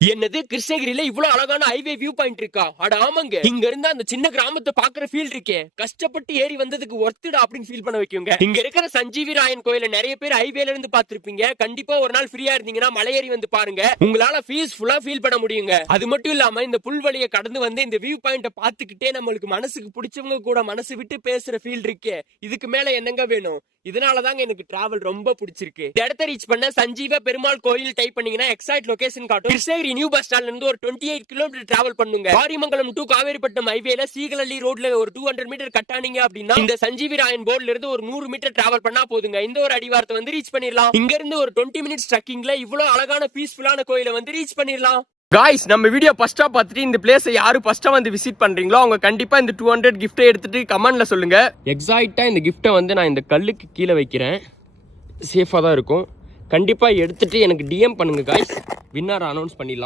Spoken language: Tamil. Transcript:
என்னது கிருஷ்ணகிரியில இவ்வளவு அழகான ஹைவே வியூ பாயிண்ட் இருக்கா? அட ஆமாங்க, இங்க இருந்து அந்த சின்ன கிராமத்தை பாக்குற ஃபீல் இருக்கே, கஷ்டப்பட்டு ஏறி வந்ததுக்கு ஒர்த்துடா அப்படின்னு ஃபீல் பண்ண வைக்குங்க. இங்க இருக்கிற சஞ்சீவி ராயன் கோயில நிறைய பேர் ஹைவேல இருந்து பாத்திருப்பீங்க. கண்டிப்பா ஒரு நாள் ஃப்ரீயா இருந்தீங்கன்னா மலையேறி வந்து பாருங்க, உங்களால பீஸ்ஃபுல்லா ஃபீல் பண்ண முடியுங்க. அது மட்டும் இல்லாம இந்த புல்வெளியை கடந்து வந்து இந்த வியூ பாயிண்ட பாத்துக்கிட்டே நம்மளுக்கு மனசுக்கு பிடிச்சவங்க கூட மனசு விட்டு பேசுற ஃபீல் இருக்கே, இதுக்கு மேல என்னங்க வேணும்? இதனாலதாங்க எனக்கு டிராவல் ரொம்ப பிடிச்சிருக்கு. இந்த இடத்தை ரீச் பண்ண சஞ்சீவ பெருமாள் கோயில் டைப் பண்ணீங்கன்னா எக்ஸாக்ட் லொகேஷன் காட்டும். கிருஷ்ணகிரி நியூ பஸ் ஸ்டாண்ட்ல இருந்து ஒரு 28 கிலோமீட்டர் டிராவல் பண்ணுங்க. காரிமங்கலம் டு காவேரிப்பட்டினம் ஹைவேல சீகலள்ளி ரோட்ல ஒரு 200 மீட்டர் கட்டானீங்க அப்படின்னா இந்த சஞ்சீவி ராயன் போர்ட்ல இருந்து ஒரு 100 மீட்டர் டிராவல் பண்ணா போதுங்க. இந்த ஒரு அடிவாரத்தை வந்து ரீச் பண்ணிடலாம். இங்க இருந்து ஒரு 20 மினிட்ஸ் ட்ரக்கிங்ல இவ்வளவு அழகான பீஸ்ஃபுல்லான கோயிலை வந்து ரீச் பண்ணிடலாம். காய்ஸ், நம்ம வீடியோ ஃபர்ஸ்டா பார்த்துட்டு இந்த பிளேஸை யாரு ஃபர்ஸ்டா வந்து விசிட் பண்றீங்களோ அவங்க கண்டிப்பா இந்த 200 கிஃப்ட்டை எடுத்துட்டு கமெண்ட்ல சொல்லுங்க. எக்ஸாக்டா இந்த கிஃப்ட்டை வந்து நான் இந்த கல்லுக்கு கீழே வைக்கிறேன். சேஃபா தான் இருக்கும். கண்டிப்பா எடுத்துட்டு எனக்கு டிஎம் பண்ணுங்க காய்ஸ். வின்னர் அனௌன்ஸ் பண்ணிடலாம்.